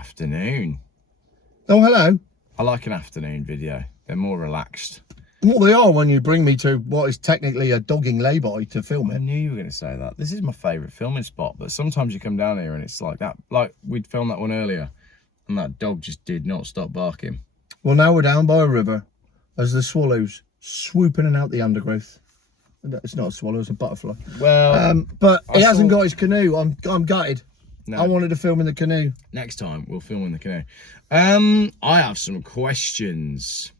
afternoon. Oh, hello. I like an afternoon video. They're more relaxed. Well, they are when you bring me to what is technically a dogging lay-by to film I it. knew you were going to say that. This is my favourite filming spot, but sometimes you come down here and it's like that. Like, we'd filmed that one earlier, and that dog just did not stop barking. Well, now we're down by a river as the swallows swoop in and out the undergrowth. It's not a swallow, it's a butterfly. Well, but he hasn't got his canoe. I'm gutted. No. I wanted to film in the canoe. Next time, we'll film in the canoe. I have some questions.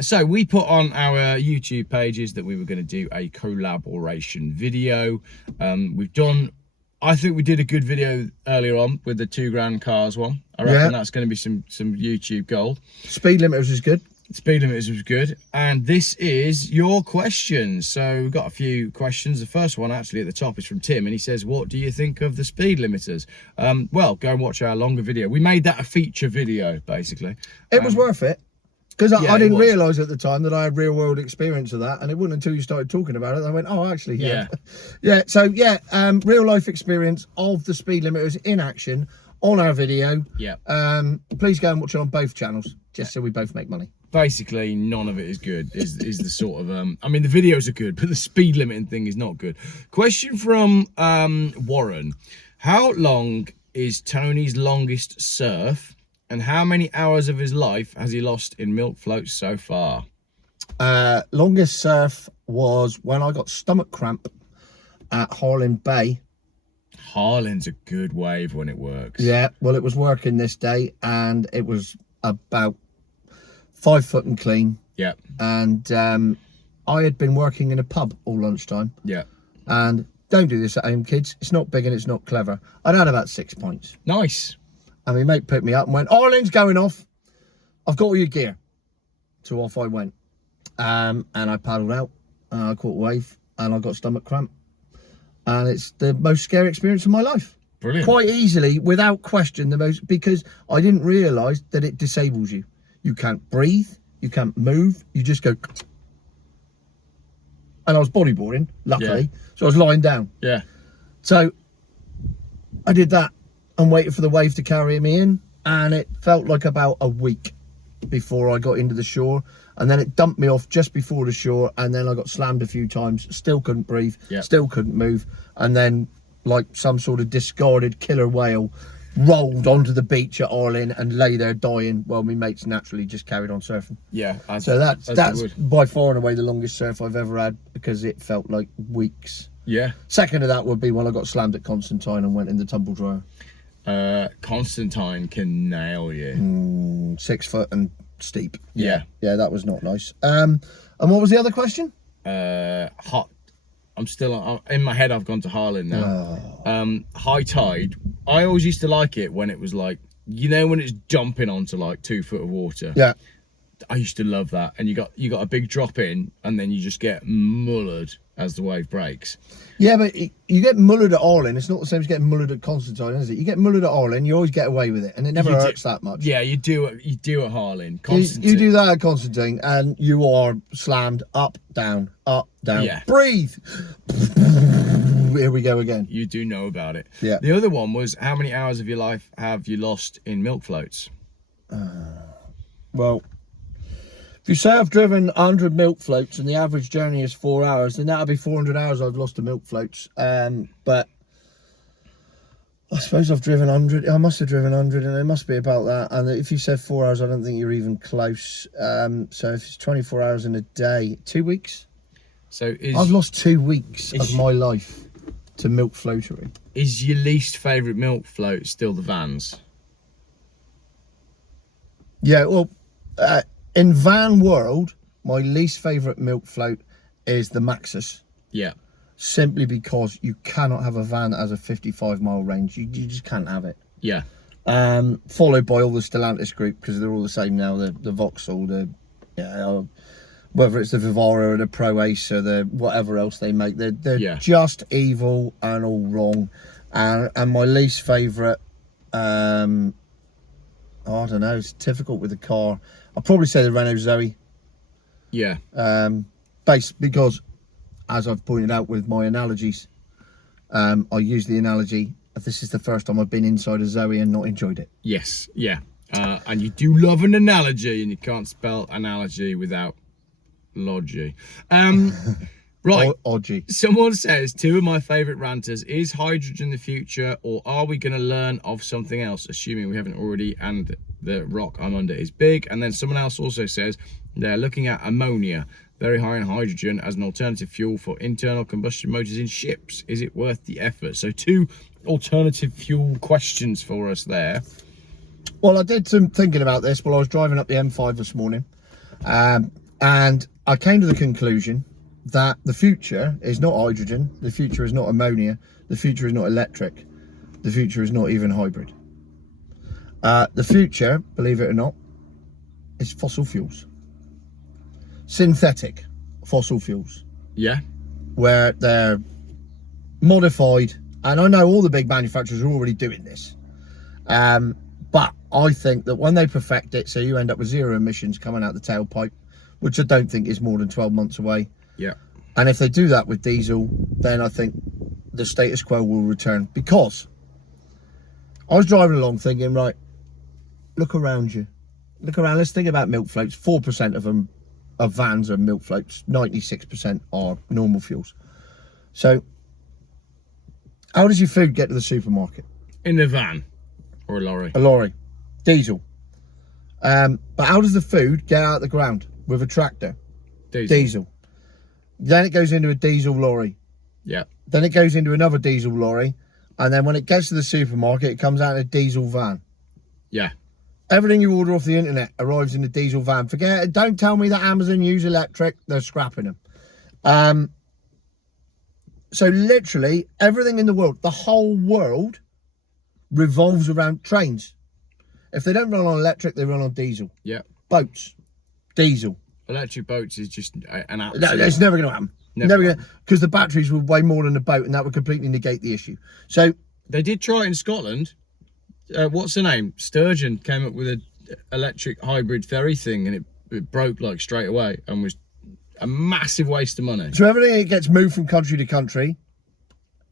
So we put on our YouTube pages that we were going to do a collaboration video. I think we did a good video earlier on with the 2 grand cars one. I reckon that's going to be some YouTube gold. Speed limiters is good. Speed limiters was good. And this is your questions. So we've got a few questions. The first one actually at the top is from Tim, and he says, what do you think of the speed limiters? Well, go and watch our longer video. We made that a feature video, basically. It was worth it. Because I didn't realise at the time that I had real world experience of that, and it wasn't until you started talking about it that I went, oh, actually, yeah. Real life experience of the speed limiters in action on our video. Yeah. Please go and watch it on both channels, just so we both make money. Basically, none of it is good, is the sort of, I mean, the videos are good, but the speed limiting thing is not good. Question from Warren. How long is Tony's longest surf? And how many hours of his life has he lost in milk floats so far? Longest surf was when I got stomach cramp at Harlyn Bay. Harlyn's a good wave when it works. Yeah, well, it was working this day, and it was about 5 foot and clean. Yeah. And I had been working in a pub all lunchtime. Yeah. And don't do this at home, kids. It's not big and it's not clever. I'd had about 6 points. Nice. And my mate picked me up and went, Harlyn's going off. I've got all your gear. So off I went. And I paddled out. And I caught a wave. And I got stomach cramp. And it's the most scary experience of my life. Brilliant. Quite easily, without question, the most, because I didn't realise that it disables you. You can't breathe. You can't move. You just go. And I was bodyboarding, luckily. Yeah. So I was lying down. Yeah. So I did that and waited for the wave to carry me in, and it felt like about a week before I got into the shore, and then it dumped me off just before the shore, and then I got slammed a few times, still couldn't breathe, still couldn't move, and then like some sort of discarded killer whale rolled onto the beach at Harlyn and lay there dying while my mates naturally just carried on surfing. Yeah. So that's by far and away the longest surf I've ever had, because it felt like weeks. Yeah. Second to that would be when I got slammed at Constantine and went in the tumble dryer. Constantine can nail you. 6 foot and steep. Yeah. Yeah, that was not nice. And what was the other question? Hot. I'm still in my head. I've gone to Harlyn now. High tide. I always used to like it when it was like, you know, when it's jumping onto like 2 foot of water. Yeah. I used to love that. And you got a big drop in, and then you just get mullered as the wave breaks. Yeah, but you get mullered at Harlyn. It's not the same as getting mullered at Constantine, is it? You get mullered at Harlyn, you always get away with it, and it never hurts that much. Yeah, you do at Harlyn. You do that at Constantine, and you are slammed up, down, up, down. Yeah. Breathe. Here we go again. You do know about it. Yeah. The other one was, how many hours of your life have you lost in milk floats? Well, if you say I've driven 100 milk floats and the average journey is 4 hours, then that'll be 400 hours I've lost to milk floats. But I suppose I've driven 100. I must have driven 100, and it must be about that. And if you said 4 hours, I don't think you're even close. So if it's 24 hours in a day, 2 weeks. So I've lost 2 weeks of my life to milk floatery. Is your least favourite milk float still the Vans? Yeah, well, in van world, my least favourite milk float is the Maxus. Yeah. Simply because you cannot have a van that has a 55-mile range. You just can't have it. Yeah. Followed by all the Stellantis group, because they're all the same now. The Vauxhall, whether it's the Vivara or the Pro Ace or the whatever else they make, they're just evil and all wrong. And my least favourite, I don't know, it's difficult with the car. I'll probably say the Renault Zoe. Yeah. Because, as I've pointed out with my analogies, I use the analogy, this is the first time I've been inside a Zoe and not enjoyed it. Yes, yeah. And you do love an analogy, and you can't spell analogy without logy. Right. Odgy. Someone says, 2 of my favourite ranters, is hydrogen the future, or are we going to learn of something else, assuming we haven't already, and the rock I'm under is big? And then someone else also says they're looking at ammonia, very high in hydrogen, as an alternative fuel for internal combustion motors in ships. Is it worth the effort? So 2 alternative fuel questions for us there. Well, I did some thinking about this while I was driving up the M5 this morning. And I came to the conclusion that the future is not hydrogen, the future is not ammonia, the future is not electric, the future is not even hybrid. The future, believe it or not, is fossil fuels. Synthetic fossil fuels. Yeah. Where they're modified, and I know all the big manufacturers are already doing this. But I think that when they perfect it, so you end up with 0 emissions coming out the tailpipe, which I don't think is more than 12 months away. Yeah. And if they do that with diesel, then I think the status quo will return. Because I was driving along thinking, right, look around you. Look around, let's think about milk floats. 4% of them, of vans are milk floats. 96% are normal fuels. So, how does your food get to the supermarket? In a van or a lorry? A lorry. Diesel. But how does the food get out of the ground? With a tractor? Diesel. Then it goes into a diesel lorry. Yeah. Then it goes into another diesel lorry. And then when it gets to the supermarket, it comes out in a diesel van. Yeah. Everything you order off the internet arrives in a diesel van. Forget it. Don't tell me that Amazon use electric. They're scrapping them. So literally everything in the world, the whole world, revolves around trains. If they don't run on electric, they run on diesel. Yeah. Boats. Diesel. Electric boats is just an absolute... No, it's never going to happen. Never Never going, because the batteries would weigh more than the boat, and that would completely negate the issue. So they did try it in Scotland. What's her name? Sturgeon came up with an electric hybrid ferry thing, and it broke like straight away, and was a massive waste of money. So everything that gets moved from country to country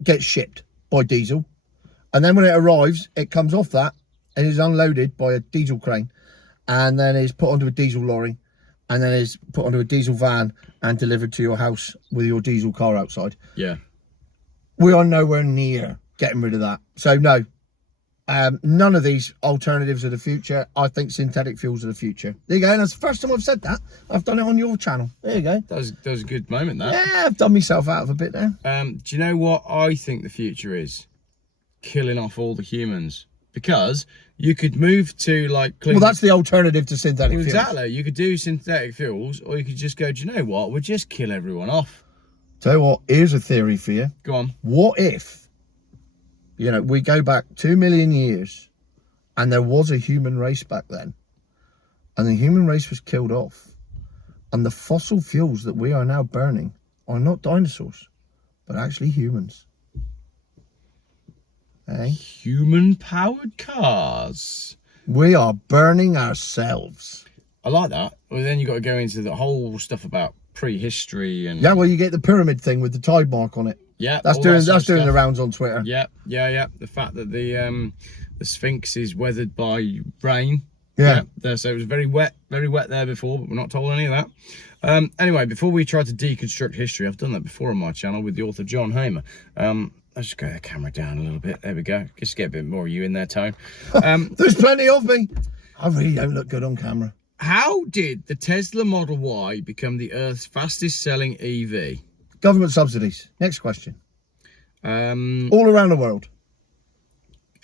gets shipped by diesel, and then when it arrives, it comes off that and is unloaded by a diesel crane, and then is put onto a diesel lorry, and then is put onto a diesel van and delivered to your house with your diesel car outside. Yeah. We are nowhere near getting rid of that. So no, none of these alternatives are the future. I think synthetic fuels are the future. There you go. And that's the first time I've said that. I've done it on your channel. There you go. That was a good moment, that. Yeah, I've done myself out of a bit there. Do you know what I think the future is? Killing off all the humans. Because you could move to like... Well, that's the alternative to synthetic fuels. Exactly. You could do synthetic fuels, or you could just go, do you know what? We'll just kill everyone off. Tell you what, here's a theory for you. Go on. What if, we go back 2 million years and there was a human race back then, and the human race was killed off, and the fossil fuels that we are now burning are not dinosaurs, but actually humans. Eh? Human-powered cars. We are burning ourselves. I like that. Well, then you've got to go into the whole stuff about prehistory and... Yeah, well, you get the pyramid thing with the tide mark on it. Yeah. That's doing the rounds on Twitter. Yeah. The fact that the Sphinx is weathered by rain. Yeah. So it was very wet there before, but we're not told any of that. Anyway, before we try to deconstruct history, I've done that before on my channel with the author John Hamer. Let's just go the camera down a little bit. There we go. Just get a bit more of you in there, Tone. There's plenty of me. I really don't look good on camera. How did the Tesla Model Y become the Earth's fastest selling EV? Government subsidies. Next question. All around the world.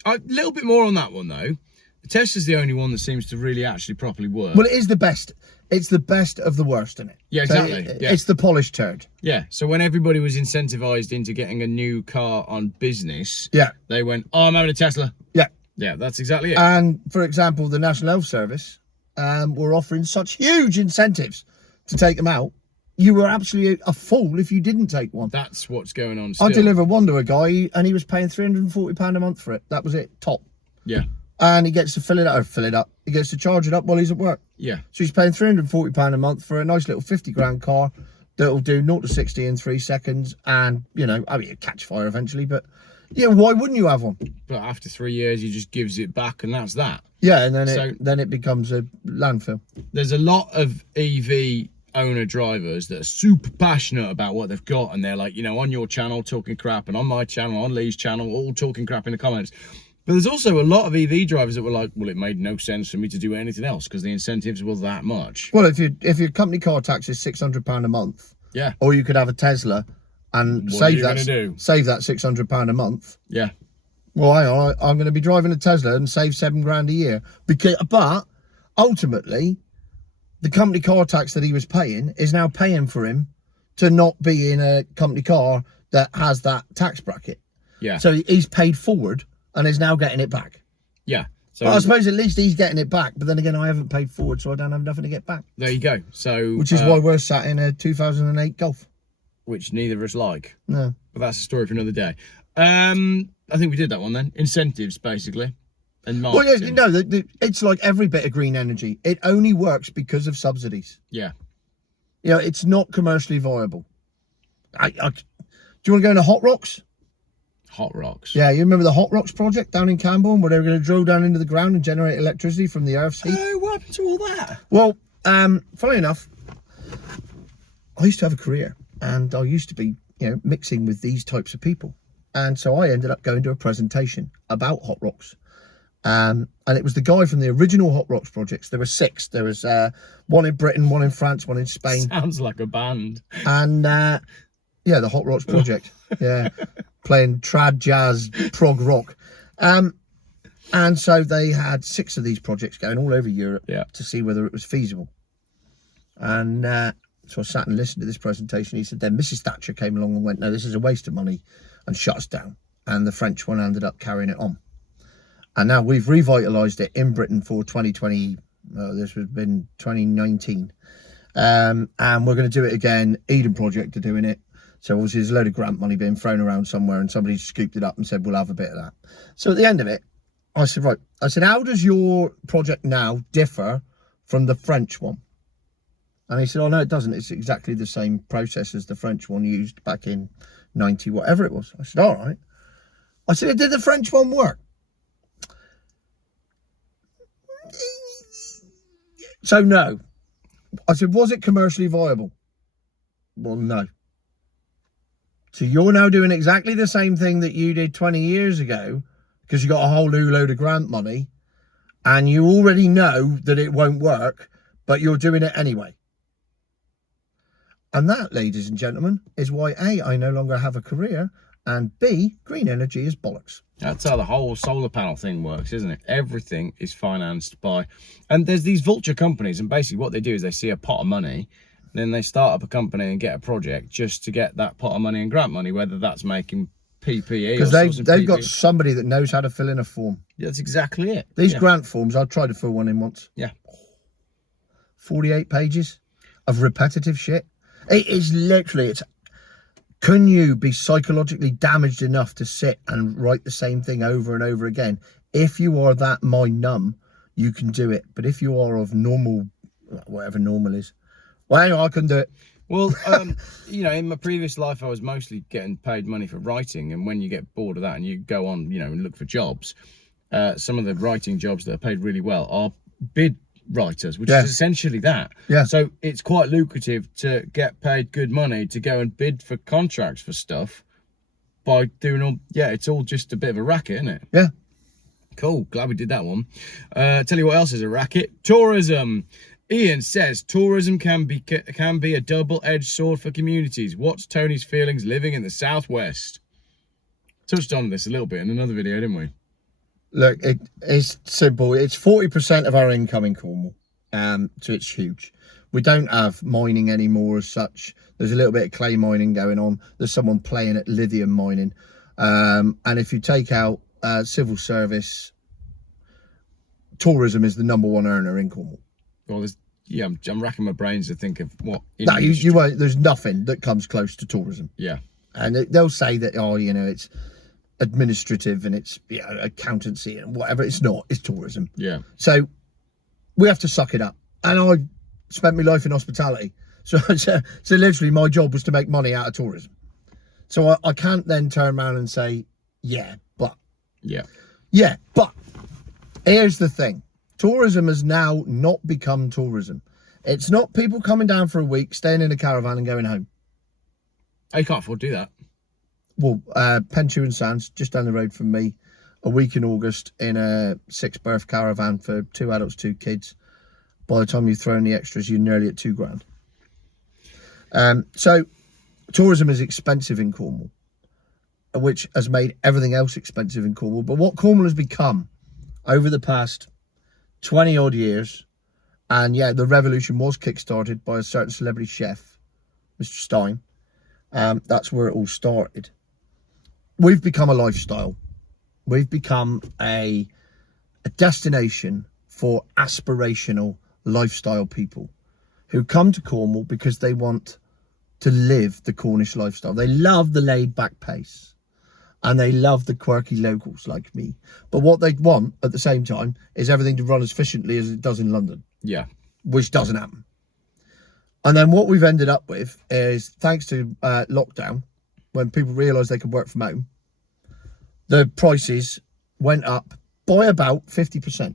A little bit more on that one, though. Tesla's the only one that seems to really actually properly work. Well, it is the best. It's the best of the worst, isn't it? Yeah, exactly. So it's the polished turd. Yeah. So when everybody was incentivized into getting a new car on business, yeah, they went, "Oh, I'm having a Tesla." Yeah. Yeah, that's exactly it. And for example, the National Health Service were offering such huge incentives to take them out. You were absolutely a fool if you didn't take one. That's what's going on still. I delivered one to a guy and he was paying £340 a month for it. That was it, top. Yeah. And he gets to fill it up. He gets to charge it up while he's at work. Yeah. So he's paying £340 a month for a nice little 50 grand car that'll do 0 to 60 in 3 seconds. And, you know, I mean, it'll catch fire eventually, but Yeah, why wouldn't you have one? But after 3 years, he just gives it back, and that's that. Yeah, and then it becomes a landfill. There's a lot of EV owner drivers that are super passionate about what they've got, and they're like, you know, on your channel talking crap, and on my channel, on Lee's channel, all talking crap in the comments. But there's also a lot of EV drivers that were like, well, it made no sense for me to do anything else because the incentives were that much. Well, if your company car tax is £600 a month, yeah, or you could have a Tesla and save that £600 a month. Yeah. Well, I'm going to be driving a Tesla and save £7,000 a year but ultimately, the company car tax that he was paying is now paying for him to not be in a company car that has that tax bracket. Yeah. So he's paid forward and is now getting it back. Yeah. So well, I suppose at least he's getting it back, but then again, I haven't paid forward, so I don't have nothing to get back. There you go. So which is why we're sat in a 2008 Golf. Which neither of us like. No. But that's a story for another day. I think we did that one then. Incentives, basically. And marketing. Well, yeah, you know, it's like every bit of green energy. It only works because of subsidies. Yeah. You know, it's not commercially viable. Do you want to go into Hot Rocks? Hot Rocks? Yeah, you remember the Hot Rocks project down in Camborne where they were going to drill down into the ground and generate electricity from the Earth's heat? Oh, what happened to all that? Well, funnily enough, I used to have a career and I used to be, you know, mixing with these types of people. And so I ended up going to a presentation about Hot Rocks. And it was the guy from the original Hot Rocks projects. There were 6. There was one in Britain, one in France, one in Spain. Sounds like a band. And yeah, the Hot Rocks project. Yeah, playing trad, jazz, prog rock. And so they had 6 of these projects going all over Europe to see whether it was feasible. And so I sat and listened to this presentation. He said, then Mrs. Thatcher came along and went, no, this is a waste of money, and shut us down. And the French one ended up carrying it on. And now we've revitalised it in Britain for 2020. This has been 2019. And we're going to do it again. Eden Project are doing it. So obviously there's a load of grant money being thrown around somewhere and somebody scooped it up and said, we'll have a bit of that. So at the end of it, I said, right. I said, how does your project now differ from the French one? And he said, oh, no, it doesn't. It's exactly the same process as the French one used back in 90, whatever it was. I said, all right. I said, did the French one work? So no. I said, was it commercially viable? Well, no. So you're now doing exactly the same thing that you did 20 years ago because you got a whole new load of grant money and you already know that it won't work, but you're doing it anyway. And that, ladies and gentlemen, is why A, I no longer have a career, and B, green energy is bollocks. That's how the whole solar panel thing works, isn't it? Everything is financed by, and there's these vulture companies, and basically what they do is they see a pot of money, then they start up a company and get a project just to get that pot of money and grant money, whether that's making PPE because they've got somebody that knows how to fill in a form. Yeah, that's exactly it. These grant forms, I tried to fill one in once. Yeah. 48 pages of repetitive shit. It is literally, can you be psychologically damaged enough to sit and write the same thing over and over again? If you are that mind numb, you can do it. But if you are of normal, whatever normal is, well, anyway, I couldn't do it. Well, you know, in my previous life, I was mostly getting paid money for writing. And when you get bored of that and you go on, you know, and look for jobs, some of the writing jobs that are paid really well are bid writers, which is essentially that. Yeah. So it's quite lucrative to get paid good money to go and bid for contracts for stuff by doing all, it's all just a bit of a racket, isn't it? Yeah. Cool. Glad we did that one. Tell you what else is a racket. Tourism. Ian says tourism can be a double-edged sword for communities. What's Tony's feelings living in the Southwest? Touched on this a little bit in another video, didn't we? Look, it's simple. It's 40% of our income in Cornwall, so it's huge. We don't have mining anymore as such. There's a little bit of clay mining going on. There's someone playing at lithium mining. And if you take out civil service, tourism is the #1 earner in Cornwall. Well, I'm racking my brains to think of what. No, you won't. There's nothing that comes close to tourism. Yeah. And they'll say that, oh, you know, it's administrative and it's accountancy and whatever. It's not. It's tourism. Yeah. So we have to suck it up. And I spent my life in hospitality, so literally my job was to make money out of tourism. So I can't then turn around and say Yeah, but here's the thing. Tourism has now not become tourism. It's not people coming down for a week, staying in a caravan and going home. I can't afford to do that. Well, Penchu and Sands, just down the road from me, a week in August in a 6-berth caravan for 2 adults, 2 kids. By the time you've thrown the extras, you're nearly at £2,000. So tourism is expensive in Cornwall, which has made everything else expensive in Cornwall. But what Cornwall has become over the past 20 odd years, and yeah, the revolution was kickstarted by a certain celebrity chef, Mr. Stein. That's where it all started. We've become a lifestyle. We've become a destination for aspirational lifestyle people who come to Cornwall because they want to live the Cornish lifestyle. They love the laid back pace and they love the quirky locals like me. But what they want at the same time is everything to run as efficiently as it does in London. Yeah. Which doesn't happen. And then what we've ended up with is, thanks to lockdown, when people realised they could work from home, the prices went up by about 50%.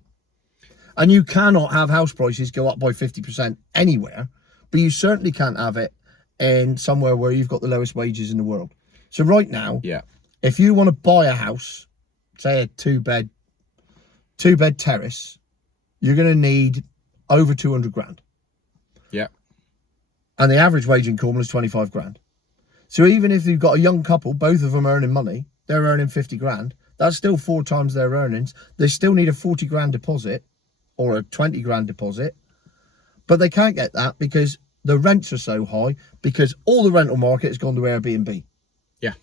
And you cannot have house prices go up by 50% anywhere, but you certainly can't have it in somewhere where you've got the lowest wages in the world. So right now, if you want to buy a house, say a two-bed terrace, you're going to need over 200 grand. Yeah. And the average wage in Cornwall is 25 grand. So even if you've got a young couple, both of them earning money, they're earning 50 grand. That's still 4 times their earnings. They still need a 40 grand deposit or a 20 grand deposit. But they can't get that because the rents are so high, because all the rental market has gone to Airbnb. Yeah.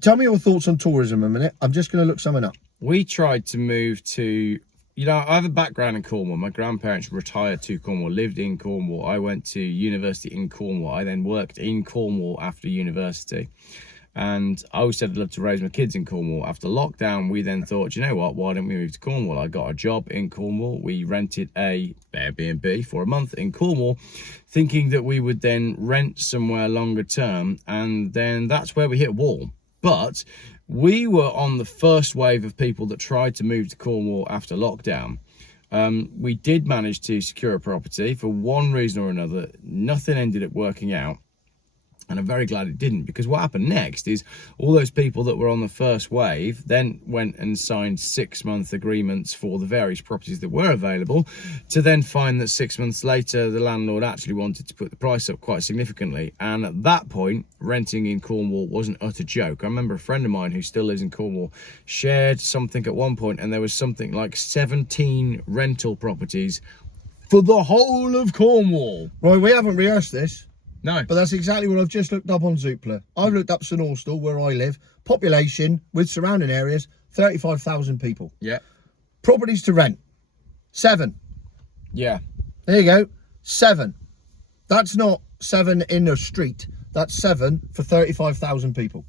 Tell me your thoughts on tourism a minute. I'm just going to look something up. We tried to move to, you know, I have a background in Cornwall. My grandparents retired to Cornwall, lived in Cornwall. I went to university in Cornwall. I then worked in Cornwall after university. And I always said I'd love to raise my kids in Cornwall. After lockdown, we then thought, you know what, why don't we move to Cornwall? I got a job in Cornwall. We rented a Airbnb for a month in Cornwall, thinking that we would then rent somewhere longer term. And then that's where we hit a wall. But we were on the first wave of people that tried to move to Cornwall after lockdown. We did manage to secure a property for one reason or another. Nothing ended up working out. And I'm very glad it didn't, because what happened next is all those people that were on the first wave then went and signed 6-month agreements for the various properties that were available, to then find that 6 months later the landlord actually wanted to put the price up quite significantly. And at that point, renting in Cornwall was an utter joke. I remember a friend of mine who still lives in Cornwall shared something at one point, and there was something like 17 rental properties for the whole of Cornwall. Right, we haven't rehearsed this. No. But that's exactly what I've just looked up on Zoopla. I've looked up St Austell, where I live. Population with surrounding areas, 35,000 people. Yeah. Properties to rent, 7. Yeah. There you go, 7. That's not 7 in a street. That's 7 for 35,000 people.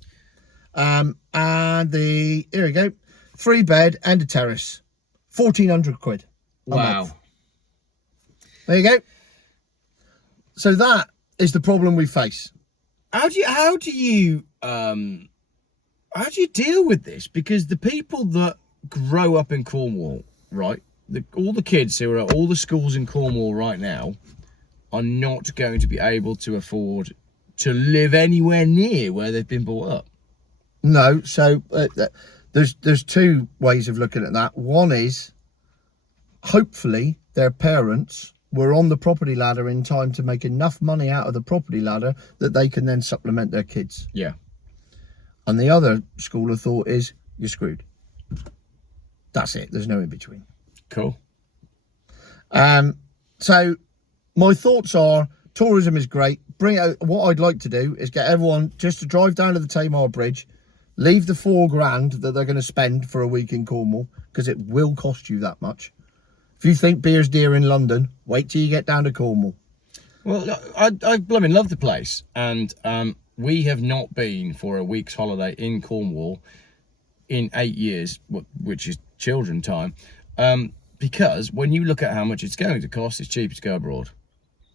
And here we go, 3-bed and a terrace, 1,400 quid. Wow. There you go. So that is the problem we face. How do you deal with this? Because the people that grow up in Cornwall, right, all the kids who are at all the schools in Cornwall right now are not going to be able to afford to live anywhere near where they've been brought up. No, so there's 2 ways of looking at that. One is, hopefully their parents were on the property ladder in time to make enough money out of the property ladder that they can then supplement their kids. Yeah. And the other school of thought is, you're screwed. That's it. There's no in between. Cool. So my thoughts are, tourism is great. Bring out, what I'd like to do is get everyone just to drive down to the Tamar Bridge, leave the $4,000 that they're going to spend for a week in Cornwall, because it will cost you that much. If you think beer's dear in London, wait till you get down to Cornwall. Well, I blooming love the place, and we have not been for a week's holiday in Cornwall in 8 years, which is children time, because when you look at how much it's going to cost, it's cheaper to go abroad.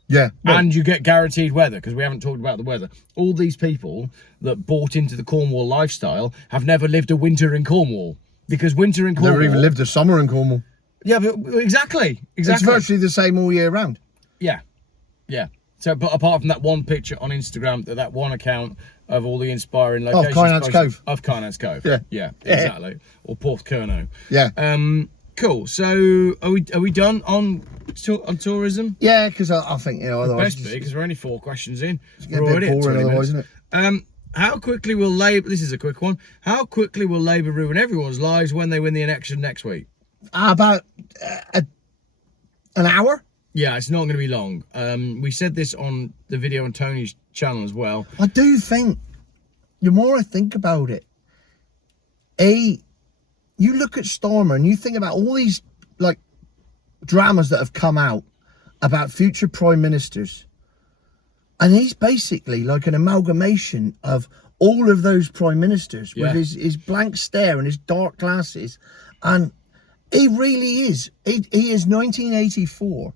Yeah. Well, And you get guaranteed weather, because we haven't talked about the weather. All these people that bought into the Cornwall lifestyle have never lived a winter in Cornwall, because winter in Cornwall... never even lived a summer in Cornwall. Yeah, but exactly. It's virtually the same all year round. Yeah, yeah. So, but apart from that one picture on Instagram, that one account of all the inspiring locations... Carnage Cove. Of Carnage Cove. Yeah. Yeah, exactly. Or Porthcurno. Yeah. Cool. So, are we done on tourism? Yeah, because I think, you know, otherwise... Best be, because we're only 4 questions in. We're already at 20 minutes. Isn't it? How quickly will Labour... This is a quick one. How quickly will Labour ruin everyone's lives when they win the election next week? About an hour. Yeah, it's not going to be long. We said this on the video on Tony's channel as well. I do think, the more I think about it, you look at Starmer and you think about all these like dramas that have come out about future prime ministers, and he's basically like an amalgamation of all of those prime ministers with his blank stare and his dark glasses, and he really is. He is 1984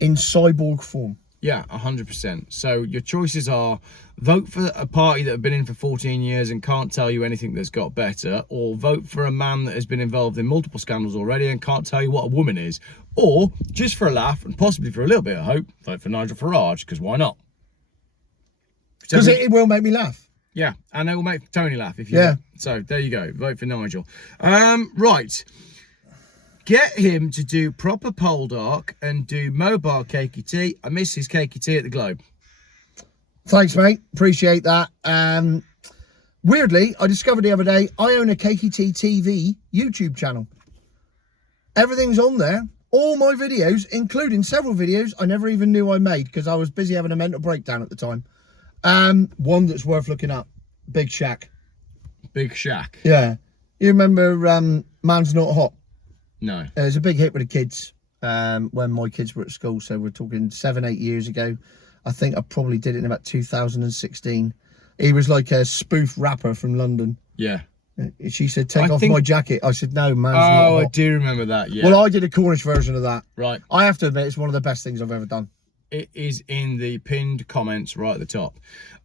in cyborg form. Yeah, 100%. So your choices are vote for a party that have been in for 14 years and can't tell you anything that's got better, or vote for a man that has been involved in multiple scandals already and can't tell you what a woman is, or just for a laugh and possibly for a little bit of hope, vote for Nigel Farage, because why not? Because it will make me laugh. Yeah, and it will make Tony laugh if you Yeah. So there you go, vote for Nigel. Right. Get him to do proper Poldark and do mobile Cakey Tea. I miss his Cakey Tea at the Globe. Thanks, mate. Appreciate that. Weirdly, I discovered the other day, I own a Cakey Tea TV YouTube channel. Everything's on there. All my videos, including several videos I never even knew I made because I was busy having a mental breakdown at the time. One that's worth looking up. Big Shack. Big Shack? Yeah. You remember Man's Not Hot? No. It was a big hit with the kids when my kids were at school. So we're talking 7-8 years ago. I think I probably did it in about 2016. He was like a spoof rapper from London. Yeah. She said, take off my jacket. I said, no, Man's Not Hot. I do remember that, yeah. Well, I did a Cornish version of that. Right. I have to admit, it's one of the best things I've ever done. It is in the pinned comments right at the top.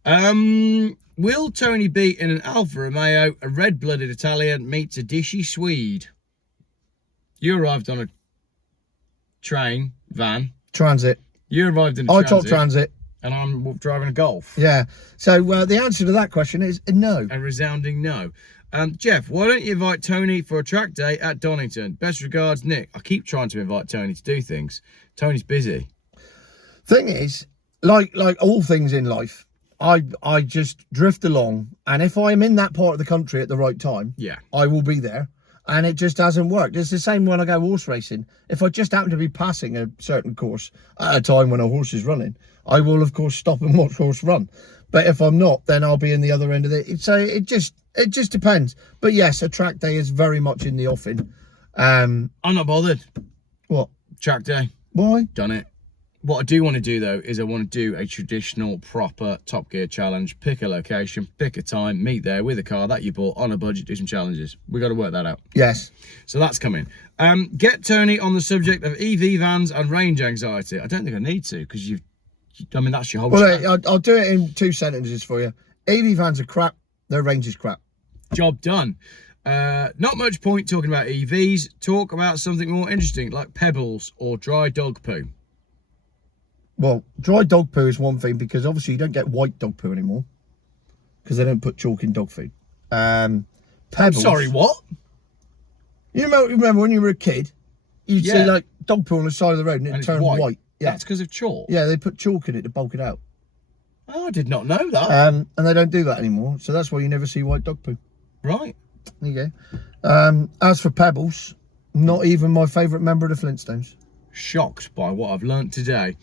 Will Tony beat in an Alfa Romeo, a red-blooded Italian meets a dishy Swede? You arrived on a van. Transit. You arrived in a I transit. top transit. And I'm driving a Golf. Yeah. So the answer to that question is no. A resounding no. Geoff, why don't you invite Tony for a track day at Donnington? Best regards, Nick. I keep trying to invite Tony to do things. Tony's busy. Thing is, like all things in life, I just drift along, and if I'm in that part of the country at the right time, yeah, I will be there. And it just hasn't worked. It's the same when I go horse racing. If I just happen to be passing a certain course at a time when a horse is running, I will of course stop and watch horse run. But if I'm not, then I'll be in the other end of it. So it just depends. But yes, a track day is very much in the offing. I'm not bothered. What? Track day. Why? Done it. What I do want to do though is I want to do a traditional proper Top Gear challenge. Pick a location, pick a time, meet there with a car that you bought on a budget, do some challenges. We got to work that out. Yes. So that's coming. Get Tony on the subject of EV vans and range anxiety. I don't think I need to, because I mean, that's your whole Well, I'll do it in 2 sentences for you. EV vans are crap. Their range is crap. Job done. Not much point talking about EVs. Talk about something more interesting, like pebbles or dry dog poo. Well, dry dog poo is one thing, because obviously you don't get white dog poo anymore because they don't put chalk in dog food. Pebbles. Sorry, what? You remember when you were a kid, you'd see like dog poo on the side of the road and it turned white. Yeah. That's because of chalk? Yeah, they put chalk in it to bulk it out. Oh, I did not know that. And they don't do that anymore, so that's why you never see white dog poo. Right. There you go. As for pebbles, not even my favourite member of the Flintstones. Shocked by what I've learnt today.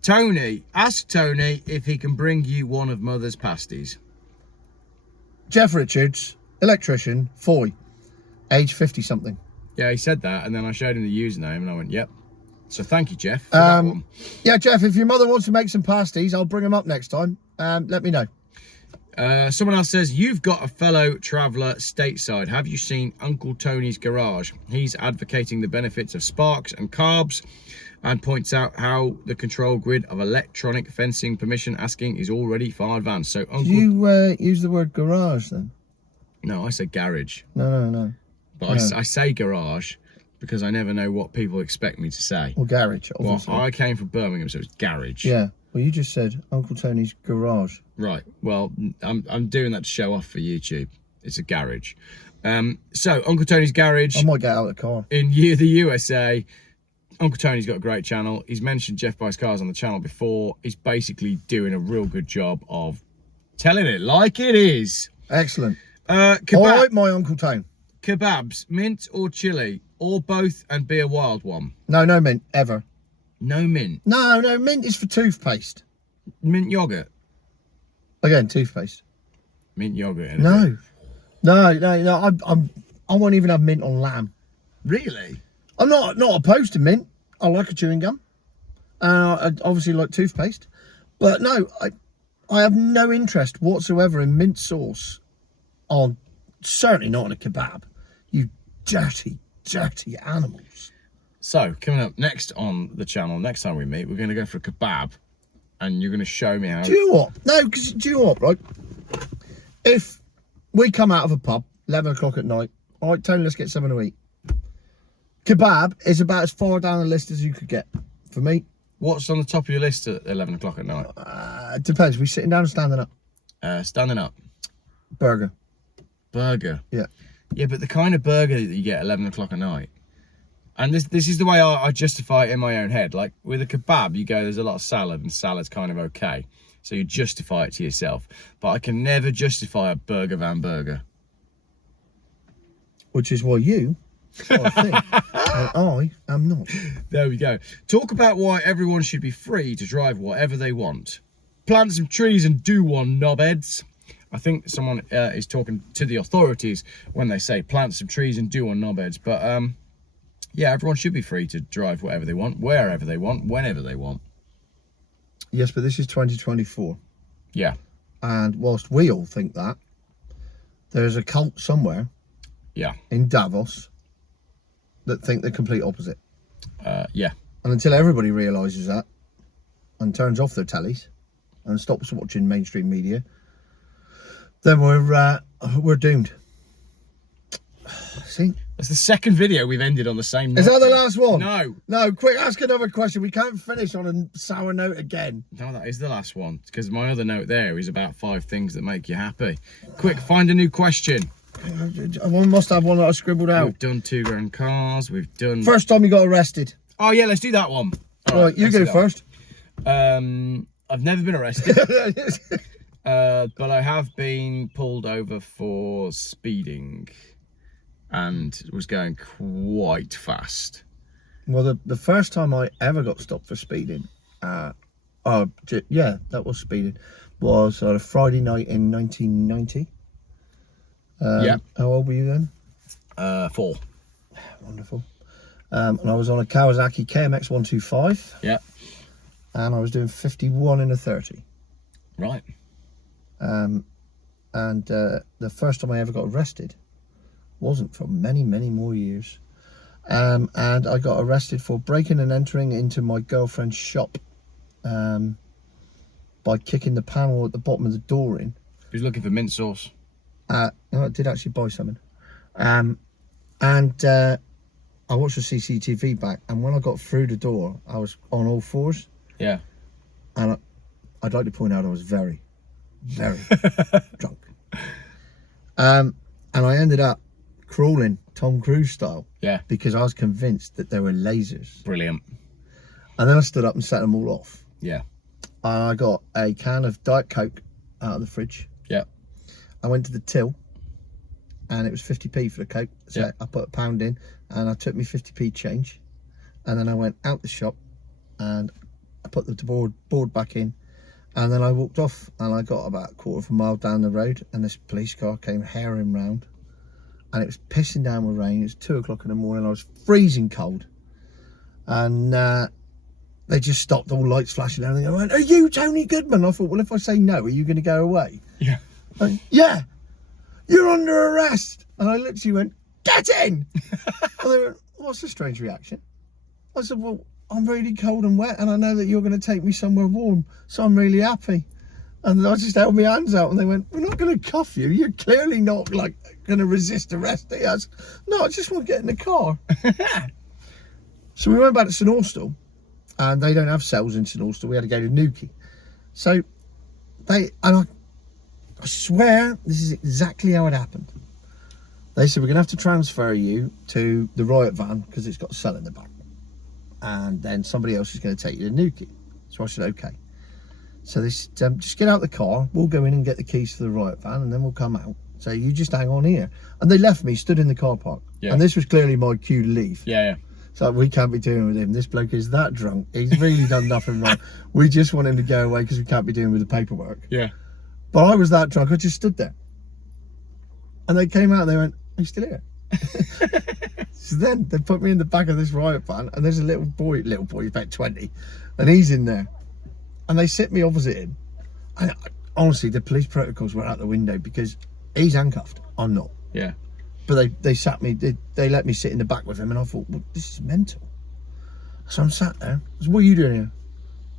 Tony, ask Tony if he can bring you one of Mother's pasties. Geoff Richards, electrician, Foy, age 50-something. Yeah, he said that, and then I showed him the username, and I went, yep. So thank you, Geoff, for that one. Yeah, Geoff, if your mother wants to make some pasties, I'll bring them up next time. Let me know. Someone else says, you've got a fellow traveller stateside. Have you seen Uncle Tony's garage? He's advocating the benefits of sparks and carbs. and points out how the control grid of electronic fencing permission asking is already far advanced. So Uncle... Do you use the word garage then? No, I say garage. No. But I say garage because I never know what people expect me to say. Or garage, obviously. Well, I came from Birmingham, so it's garage. Yeah. Well, you just said Uncle Tony's garage. Right. Well, I'm doing that to show off for YouTube. It's a garage. So Uncle Tony's garage. I might get out of the car. In the USA, Uncle Tony's got a great channel. He's mentioned Geoff Buys Cars on the channel before. He's basically doing a real good job of telling it like it is. Excellent. I like my Uncle Tone. Kebabs, mint or chili, or both, and be a wild one. No mint, ever. No mint. No, mint is for toothpaste. Mint yogurt. Again, toothpaste. Mint yogurt. No. I won't even have mint on lamb. Really? I'm not opposed to mint. I like a chewing gum. I obviously like toothpaste. But no, I have no interest whatsoever in mint sauce on, certainly not on a kebab. You dirty animals. So, coming up next on the channel, next time we meet, we're going to go for a kebab, and you're going to show me how... Do you know what? No, because do you know what, right? If we come out of a pub, 11 o'clock at night, all right, Tony, let's get something to eat. Kebab is about as far down the list as you could get, for me. What's on the top of your list at 11 o'clock at night? It depends. Are we sitting down or standing up? Standing up. Burger. Burger? Yeah. Yeah, but the kind of burger that you get at 11 o'clock at night. And this is the way I justify it in my own head. Like, with a kebab, you go, there's a lot of salad, and salad's kind of okay. So you justify it to yourself. But I can never justify a burger van burger. Which is why you are a thing, and I am not. There we go. Talk about why everyone should be free to drive whatever they want. Plant some trees and do one, knobheads. I think someone is talking to the authorities when they say plant some trees and do one, knobheads. But yeah, everyone should be free to drive whatever they want, wherever they want, whenever they want. Yes, but this is 2024. Yeah. And whilst we all think that, there's a cult somewhere in Davos that think the complete opposite. Yeah. And until everybody realises that and turns off their tellies and stops watching mainstream media, then we're doomed. See? That's the second video we've ended on the same note. Is that the last one? No. No, quick, ask another question. We can't finish on a sour note again. No, that is the last one. Because my other note there is about 5 things that make you happy. Quick, find a new question. I must have one that I scribbled out. We've done 2 grand cars. We've done... First time you got arrested. Oh, yeah, let's do that one. All right, you go first. I've never been arrested. But I have been pulled over for speeding. And was going quite fast. Well, the first time I ever got stopped for speeding, yeah, that was speeding, was on a Friday night in 1990. Yeah. How old were you then? 4. Wonderful. And I was on a Kawasaki KMX 125. Yeah. And I was doing 51 in a 30. Right. And the first time I ever got arrested wasn't for many more years, and I got arrested for breaking and entering into my girlfriend's shop by kicking the panel at the bottom of the door in. He was looking for mint sauce. No, I did actually buy something, and I watched the CCTV back, and when I got through the door I was on all fours. Yeah. And I'd like to point out I was very drunk, and I ended up crawling Tom Cruise style, because I was convinced that there were lasers. Brilliant. And then I stood up and set them all off. Yeah. And I got a can of Diet Coke out of the fridge. Yeah. I went to the till, and it was 50p for the Coke. So Yeah. I put £1 in, and I took me 50p change, and then I went out the shop and I put the board back in, and then I walked off, and I got about a quarter of a mile down the road, and this police car came herring round. And it was pissing down with rain. It was 2 o'clock in the morning. I was freezing cold. And they just stopped, all lights flashing down. And they went, "Are you Tony Goodman?" I thought, well, if I say no, are you going to go away? Yeah. Went, yeah. You're under arrest. And I literally went, "Get in!" And they went, "What's the strange reaction?" I said, "Well, I'm really cold and wet, and I know that you're going to take me somewhere warm, so I'm really happy. And I just held my hands out, and they went, we're not going to cuff you. You're clearly not like going to resist arrest. I was, no, I just want to get in the car. So we went back to St Austell, and they don't have cells in St Austell. We had to go to Newquay. So I swear this is exactly how it happened. They said, we're going to have to transfer you to the riot van because it's got a cell in the back. And then somebody else is going to take you to Newquay. So I said, okay. So they said, just get out the car. We'll go in and get the keys to the riot van, and then we'll come out. So you just hang on here. And they left me, stood in the car park. Yeah. And this was clearly my cue to leave. Yeah. So we can't be dealing with him. This bloke is that drunk. He's really done nothing wrong. We just want him to go away because we can't be dealing with the paperwork. Yeah. But I was that drunk. I just stood there. And they came out and they went, are you still here? So then they put me in the back of this riot van, and there's a little boy, he's about 20, and he's in there. And they sit me opposite him. And honestly, the police protocols were out the window because he's handcuffed. I'm not. Yeah. But they sat me, they let me sit in the back with him, and I thought, well, this is mental. So I'm sat there. I said, what are you doing here?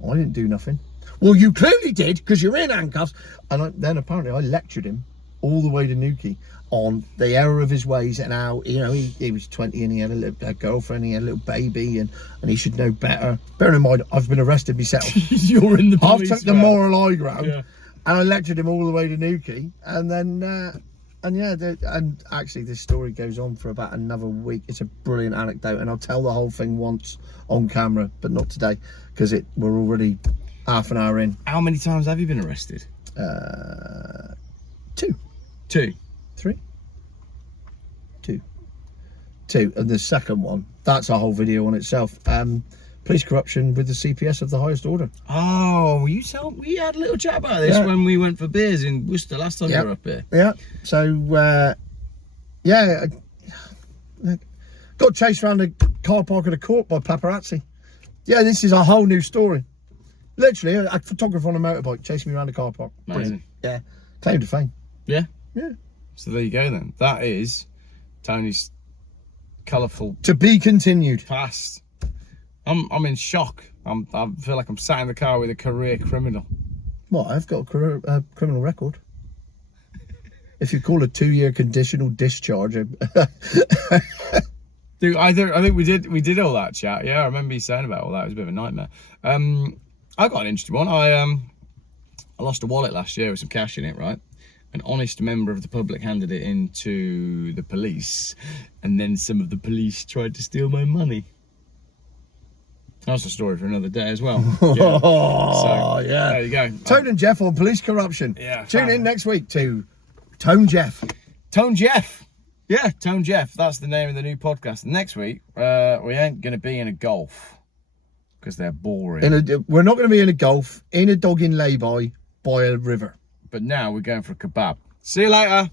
Oh, I didn't do nothing. Well, you clearly did, because you're in handcuffs. And then apparently I lectured him all the way to Newquay on the error of his ways and how, you know, he was 20 and he had a girlfriend, he had a little baby, and he should know better. Bearing in mind, I've been arrested myself. You're in the police. I've took the moral high ground, yeah. And I lectured him all the way to Newquay, and then and actually this story goes on for about another week. It's a brilliant anecdote, and I'll tell the whole thing once on camera, but not today because we're already half an hour in. How many times have you been arrested? 2. 2. 3. 2. And the second one, that's a whole video on itself. Police corruption with the CPS of the highest order. Oh, we had a little chat about this when we went for beers in Worcester last time you were up here. Yeah. So got chased around the car park of the court by paparazzi. Yeah, this is a whole new story. Literally, a photographer on a motorbike chasing me around the car park. Amazing. Yeah. Claim to fame. Yeah. Yeah. So there you go then. That is Tony's colourful to be continued past. I'm in shock. I feel like I'm sat in the car with a career criminal. What? I've got a criminal record. If you call a 2-year conditional discharge. Dude, I think we did all that chat. Yeah, I remember you saying about all that. It was a bit of a nightmare. I got an interesting one. I lost a wallet last year with some cash in it, right? An honest member of the public handed it in to the police, and then some of the police tried to steal my money. That's a story for another day as well. Yeah. So, yeah. There you go. Tone and Geoff on police corruption. Yeah. Tune in next week to Tone Geoff. Tone Geoff. Yeah, Tone Geoff. That's the name of the new podcast. And next week, we ain't going to be in a golf because they're boring. We're not going to be in a golf, in a dog in lay-by a river. But now we're going for a kebab. See you later.